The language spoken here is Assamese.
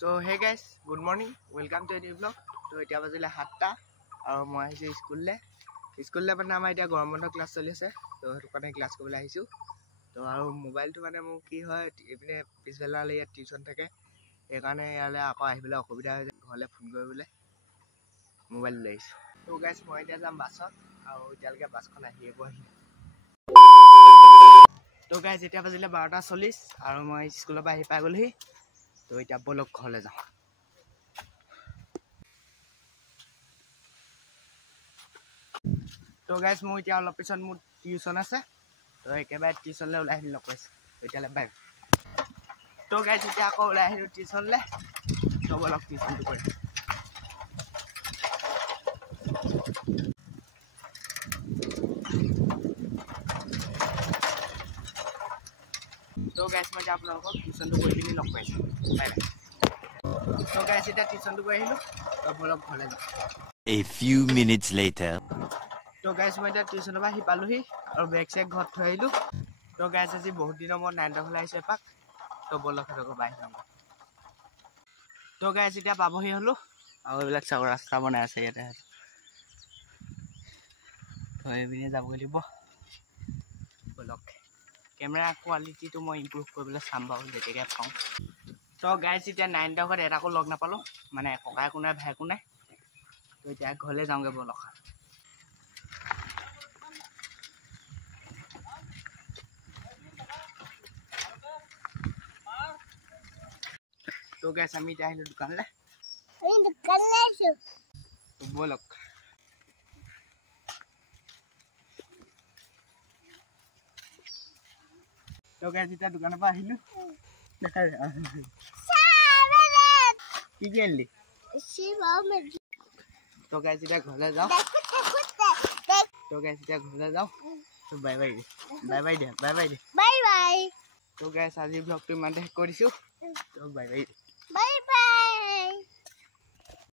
So hey guys, good morning. Welcome to a new vlog. So এতিয়া বাজিলে 7টা আৰু মই আহিছো স্কুললে মানে আমাৰ এতিয়া গৰম বন্ধ ক্লাছ চলি আছে। তো সেইটো কাৰণে ক্লাছ কৰিবলৈ আহিছো। তো আৰু মোবাইলটো মানে মোৰ কি হয় ইপিনে পিছবেলালে ইয়াত টিউচন থাকে। সেইকাৰণে ইয়ালে আকৌ আহিবলৈ অসুবিধা হৈ যায় ঘৰলে ফোন কৰিবলৈ মোবাইল লৈ আহিছো। তো গাইজ মই এতিয়া যাম বাছত আৰু এতিয়ালৈকে বাছখন আহিয়ে পোৱাহি। তো গাইজ এতিয়া বাজিলে 12:40 আৰু মই স্কুলৰ পৰা আহি পাই গ'লোহি। তো এতিয়া বলক ঘৰলৈ যাওঁ। তো গাইজ মোৰ এতিয়া অলপ পিছত মোৰ টিউচন আছে। তো একেবাৰে টিউচনলৈ ওলাই আহিলোঁ লগ পাইছোঁ। এতিয়ালৈ বাই। তো গাইজ এতিয়া আকৌ ওলাই আহিলোঁ টিউচনলৈ। তো বলক টিউচনটো কৰিম। তো গাইজ মই এতিয়া আপোনালোকক টিউচনটো কৰি পিনি লগ পাইছোঁ। Bye bye. তো গাইজ এতিয়া টিউচনটো কৰি আহিলোঁ। তো বলক ঘৰলৈ যাওঁ। A few minutes later. তো গাইজ মই এতিয়া টিউচনৰ পৰা আহি পালোহি আৰু বেগ চেগ ঘৰত থৈ আহিলোঁ। তো গাইজ আজি বহুত দিনৰ মূৰত 9টা ঘৰলৈ আহিছোঁ এপাক। তো বলক সিহঁতক বাই যাওঁ। তো গাইজ এতিয়া পাবহি হ'লোঁ আৰু এইবিলাক চাব ৰাস্তা বনাই আছে ইয়াতে। তো এইপিনে যাবগৈ লাগিব। বলক কেমেৰা কোৱালিটিটো মই ইম্প্ৰুভ কৰিবলৈ চাম বাৰু যেতিয়াকৈ পাওঁ। তো গাইজ এতিয়া 9টা ঘৰত এটাকো লগ নাপালোঁ, মানে ককাইকো নাই ভাইকো নাই। তো এতিয়া ঘৰলৈ যাওঁগৈ বলক। তো গাইজ আমি এতিয়া আহিলোঁ দোকানলৈ। তো বলক। তো গাইজ এতিয়া দোকানৰ পৰা আহিলোঁ। কি কি আনিলি? তো গাইজ এতিয়া ঘৰলৈ যাওঁ। তো গাইজ এতিয়া ঘৰলৈ যাওঁ। তো বাই বাই দে। বাই বাই দে। বাই বাই দে। Bye bye. তো গাইজ আজি ব্লগটো ইমানতে শেষ কৰি দিছোঁ। তো বাই বাই দে।